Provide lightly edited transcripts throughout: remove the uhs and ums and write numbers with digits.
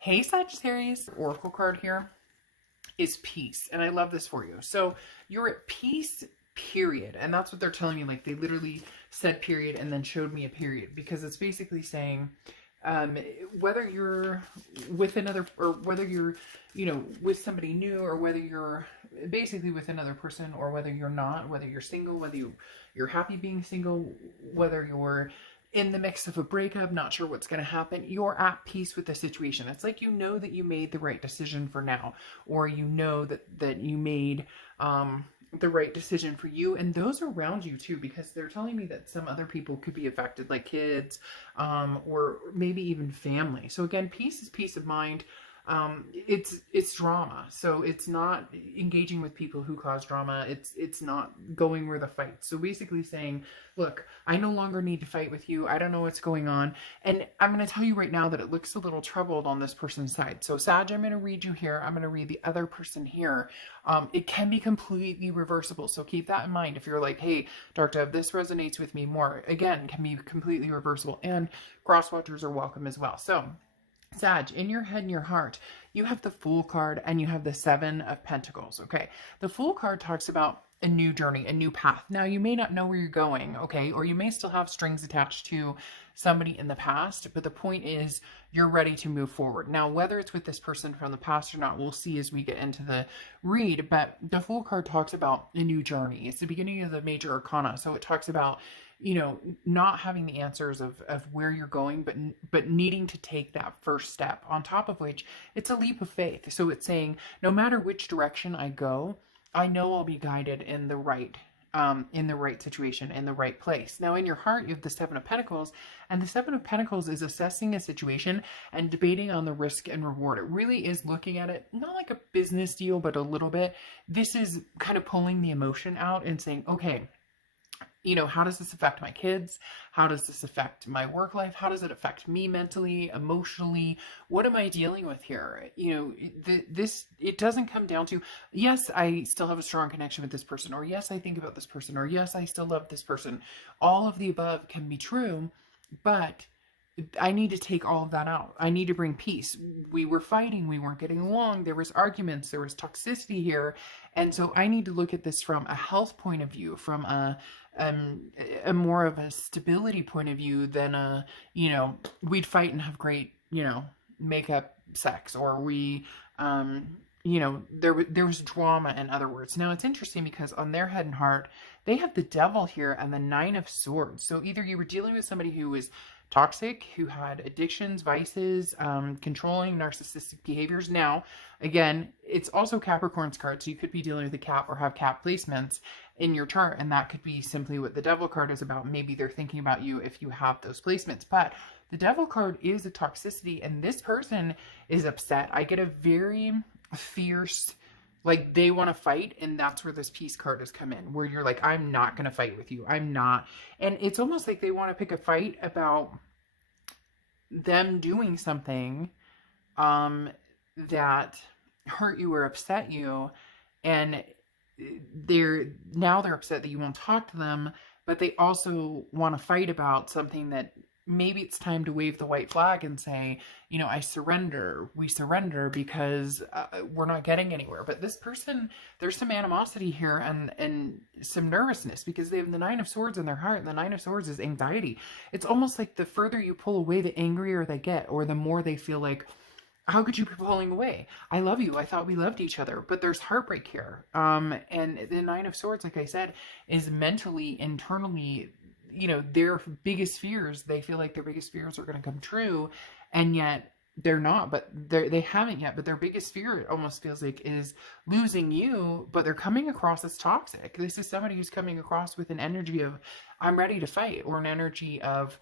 Hey Sagittarius, Oracle card here is peace. And I love this for you. So you're at peace, period. And that's what they're telling me. Like they literally said period and then showed me a period because it's basically saying um, whether you're with another or whether you're, with somebody new or whether you're basically with another person or whether you're not, whether you're single, whether you're happy being single, whether you're in the mix of a breakup, not sure what's going to happen, you're at peace with the situation. It's like you know that you made the right decision for now, or you know that you made the right decision for you and those around you too, because they're telling me that some other people could be affected, like kids, or maybe even family. So again, peace is peace of mind. It's drama, so it's not engaging with people who cause drama. It's not going where the fight. So basically saying, look, I no longer need to fight with you. I don't know what's going on, and I'm going to tell you right now that it looks a little troubled on this person's side. So Sag, I'm going to read you here. I'm going to read the other person here. It can be completely reversible, so keep that in mind. If you're like, hey, Dark Dove, this resonates with me more, again, can be completely reversible, and cross watchers are welcome as well. So Sag, in your head and your heart, you have the Fool card and you have the Seven of Pentacles, okay? The Fool card talks about a new journey, a new path. Now, you may not know where you're going, okay? Or you may still have strings attached to somebody in the past, but the point is you're ready to move forward. Now, whether it's with this person from the past or not, we'll see as we get into the read, but the Fool card talks about a new journey. It's the beginning of the major arcana, so it talks about not having the answers of where you're going, but needing to take that first step, on top of which it's a leap of faith. So it's saying, no matter which direction I go, I know I'll be guided in the right situation, in the right place. Now, in your heart, you have the Seven of Pentacles, and the Seven of Pentacles is assessing a situation and debating on the risk and reward. It really is looking at it, not like a business deal, but a little bit. This is kind of pulling the emotion out and saying, okay, how does this affect my kids? How does this affect my work life? How does it affect me mentally, emotionally? What am I dealing with here? It doesn't come down to, yes, I still have a strong connection with this person, or yes, I think about this person, or yes, I still love this person. All of the above can be true, but I need to take all of that out. I need to bring peace. We were fighting. We weren't getting along. There was arguments. There was toxicity here. And so I need to look at this from a health point of view, from a more of a stability point of view than we'd fight and have great, make up sex, or there was drama, in other words. Now, it's interesting because on their head and heart, they have the Devil here and the Nine of Swords. So either you were dealing with somebody who was toxic, who had addictions, vices, controlling, narcissistic behaviors. Now, again, it's also Capricorn's card, so you could be dealing with a Cap or have Cap placements in your chart, and that could be simply what the Devil card is about. Maybe they're thinking about you if you have those placements, but the Devil card is a toxicity, and this person is upset. I get a very fierce, like they want to fight, and that's where this Peace card has come in, where you're like, I'm not going to fight with you. I'm not. And it's almost like they want to pick a fight about them doing something that hurt you or upset you, and they're upset that you won't talk to them, but they also want to fight about something that maybe it's time to wave the white flag and say, I surrender. We surrender because we're not getting anywhere. But this person, there's some animosity here and some nervousness because they have the Nine of Swords in their heart. And the Nine of Swords is anxiety. It's almost like the further you pull away, the angrier they get, or the more they feel like, how could you be pulling away? I love you. I thought we loved each other. But there's heartbreak here. And the Nine of Swords, like I said, is mentally, internally, their biggest fears. They feel like their biggest fears are going to come true, and yet they're not, but they haven't yet. But their biggest fear, it almost feels like, is losing you, but they're coming across as toxic. This is somebody who's coming across with an energy of, I'm ready to fight, or an energy of,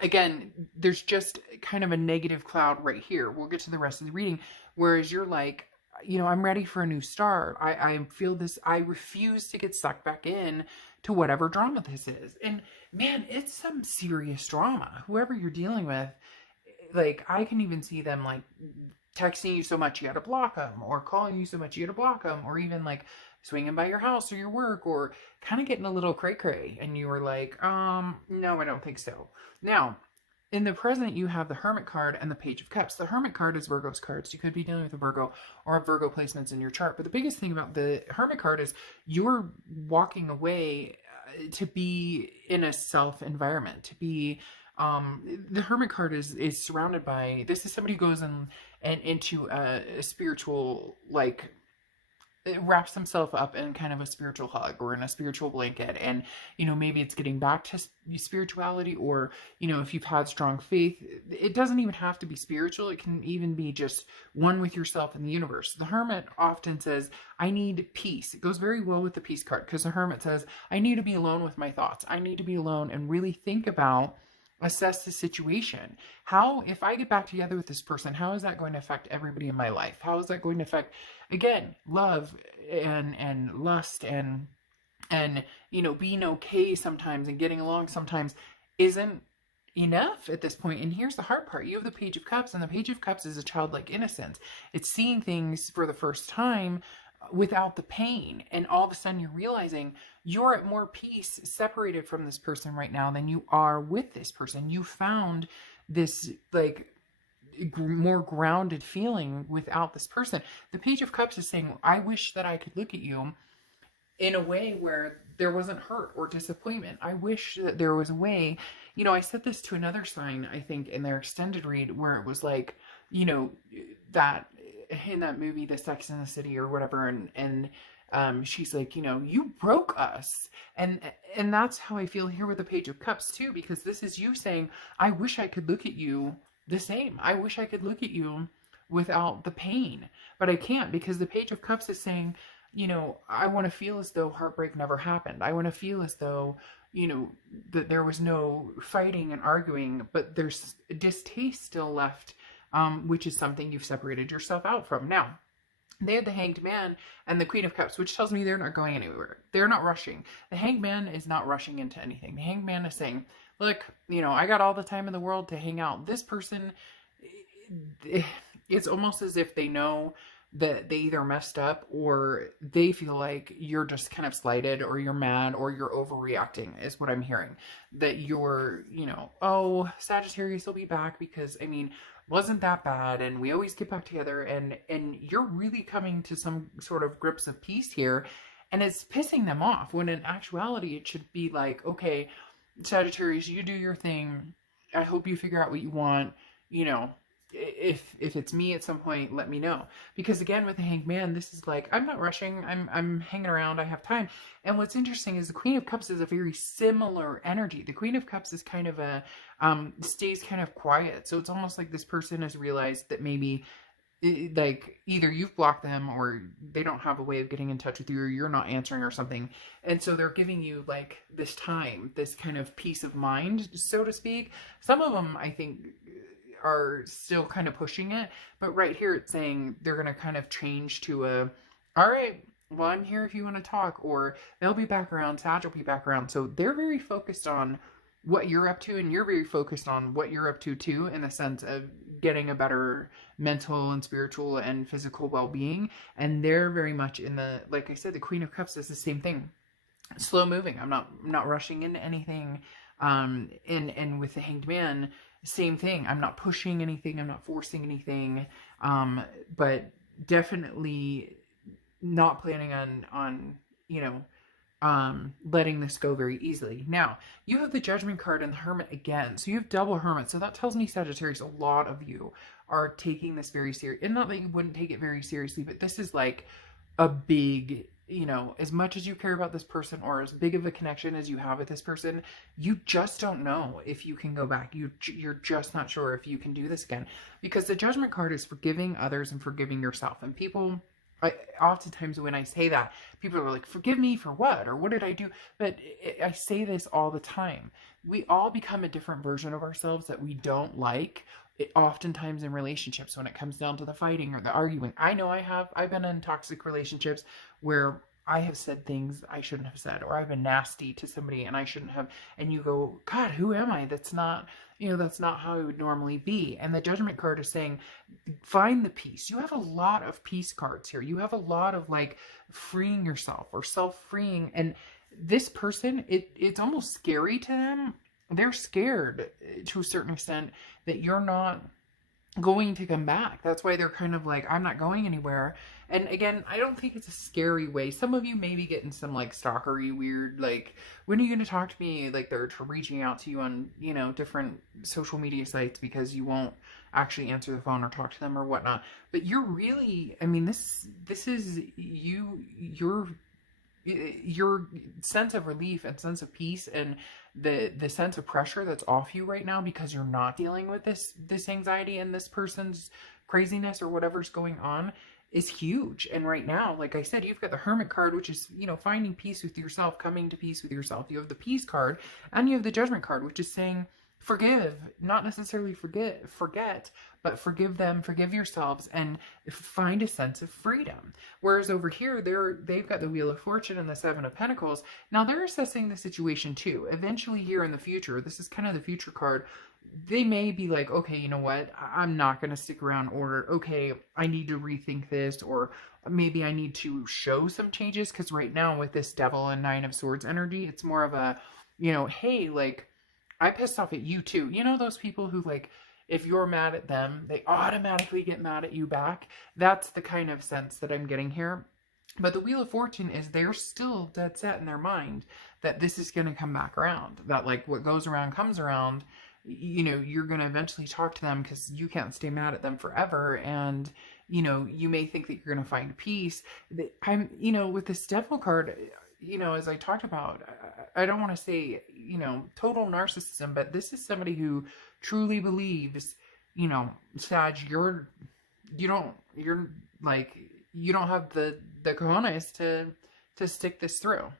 again, there's just kind of a negative cloud right here. We'll get to the rest of the reading. Whereas you're like, I'm ready for a new start. I feel this. I refuse to get sucked back in to whatever drama this is. And man, it's some serious drama. Whoever you're dealing with, like, I can even see them like texting you so much you got to block them, or calling you so much you got to block them, or even like swinging by your house or your work, or kind of getting a little cray cray. And you were like, no, I don't think so. Now, in the present, you have the Hermit card and the Page of Cups. The Hermit card is Virgo's cards. You could be dealing with a Virgo or have Virgo placements in your chart. But the biggest thing about the Hermit card is you're walking away to be in a self environment, to be the Hermit card is surrounded by, this is somebody who goes and into a spiritual, like, it wraps himself up in kind of a spiritual hug or in a spiritual blanket. And, you know, maybe it's getting back to spirituality, or, you know, if you've had strong faith, it doesn't even have to be spiritual. It can even be just one with yourself and the universe. The Hermit often says, I need peace. It goes very well with the Peace card, because the Hermit says, I need to be alone with my thoughts. I need to be alone and really think about, assess the situation. How, if I get back together with this person, how is that going to affect everybody in my life? How is that going to affect, again, love and lust and, you know, being okay sometimes and getting along sometimes isn't enough at this point. And here's the hard part. You have the Page of Cups, and the Page of Cups is a childlike innocence. It's seeing things for the first time without the pain, and all of a sudden you're realizing you're at more peace separated from this person right now than you are with this person. You found this, like, more grounded feeling without this person. The Page of Cups is saying, I wish that I could look at you in a way where there wasn't hurt or disappointment. I wish that there was a way, you know, I said this to another sign, I think, in their extended read, where it was like, you know, that in that movie, the Sex and the City or whatever, and she's like, you know, you broke us. And that's how I feel here with the Page of Cups too, because this is you saying, I wish I could look at you the same. I wish I could look at you without the pain, but I can't, because the Page of Cups is saying, you know, I want to feel as though heartbreak never happened. I want to feel as though, you know, that there was no fighting and arguing, but there's distaste still left, which is something you've separated yourself out from. Now, they had the Hanged Man and the Queen of Cups, which tells me they're not going anywhere. They're not rushing. The Hanged Man is not rushing into anything. The Hanged Man is saying, look, you know, I got all the time in the world to hang out. This person, it's almost as if they know that they either messed up or they feel like you're just kind of slighted or you're mad or you're overreacting, is what I'm hearing. That you're, you know, oh, Sagittarius will be back because, I mean, wasn't that bad, and we always get back together, and you're really coming to some sort of grips of peace here, and it's pissing them off, when in actuality it should be like, okay, Sagittarius, you do your thing, I hope you figure out what you want, you know, if it's me at some point, let me know. Because again, with the Hanged Man, this is like, I'm not rushing, I'm hanging around, I have time. And what's interesting is the Queen of Cups is a very similar energy. The Queen of Cups is kind of a stays kind of quiet, so it's almost like this person has realized that maybe, like, either you've blocked them or they don't have a way of getting in touch with you, or you're not answering or something, and so they're giving you like this time, this kind of peace of mind, so to speak. Some of them, I think, are still kind of pushing it, but right here it's saying they're going to kind of change to a, all right, well, I'm here if you want to talk, or they'll be back around, Sag will be back around. So they're very focused on what you're up to, and you're very focused on what you're up to too, in the sense of getting a better mental and spiritual and physical well-being. And they're very much in the, like I said, the Queen of Cups is the same thing, slow moving. I'm not rushing into anything. And with the Hanged Man, same thing. I'm not pushing anything. I'm not forcing anything. But definitely not planning on, you know, letting this go very easily. Now, you have the Judgment card and the Hermit again. So you have double Hermit. So that tells me, Sagittarius, a lot of you are taking this very serious. And not that you wouldn't take it very seriously, but this is like a big, you know, as much as you care about this person, or as big of a connection as you have with this person, you just don't know if you can go back. You're just not sure if you can do this again, because the Judgment card is forgiving others and forgiving yourself. And people, oftentimes when I say that, people are like, forgive me for what? Or what did I do? But I say this all the time. We all become a different version of ourselves that we don't like. Oftentimes in relationships, when it comes down to the fighting or the arguing. I know I've been in toxic relationships where I have said things I shouldn't have said, or I've been nasty to somebody and I shouldn't have, and you go, God, who am I? That's not, you know, that's not how I would normally be. And the Judgment card is saying, find the peace. You have a lot of peace cards here. You have a lot of like freeing yourself or self-freeing. And this person, it's almost scary to them they're scared to a certain extent that you're not going to come back. That's why they're kind of like, I'm not going anywhere. And again, I don't think it's a scary way. Some of you may be getting some like stalkery weird, like, when are you going to talk to me? Like they're reaching out to you on, you know, different social media sites because you won't actually answer the phone or talk to them or whatnot. But you're really, I mean, this is your sense of relief and sense of peace and the sense of pressure that's off you right now because you're not dealing with this anxiety and this person's craziness or whatever's going on is huge. And right now, like I said, you've got the Hermit card, which is, you know, finding peace with yourself, coming to peace with yourself. You have the Peace card, and you have the Judgment card, which is saying forgive, not necessarily forget, but forgive them, forgive yourselves, and find a sense of freedom. Whereas over here, they've got the Wheel of Fortune and the Seven of Pentacles. Now they're assessing the situation too. Eventually here in the future, this is kind of the future card, they may be like, okay, you know what? I'm not going to stick around, or okay, I need to rethink this, or maybe I need to show some changes. Because right now with this Devil and Nine of Swords energy, it's more of a, you know, hey, like, I pissed off at you too. You know, those people who, like, if you're mad at them, they automatically get mad at you back. That's the kind of sense that I'm getting here. But the Wheel of Fortune is they're still dead set in their mind that this is going to come back around. That, like, what goes around comes around. You know, you're going to eventually talk to them because you can't stay mad at them forever. And, you know, you may think that you're going to find peace. You know, with this Devil card, you know, as I talked about, I don't want to say, you know, total narcissism, but this is somebody who truly believes, you know, Sag, you don't have the cojones to stick this through.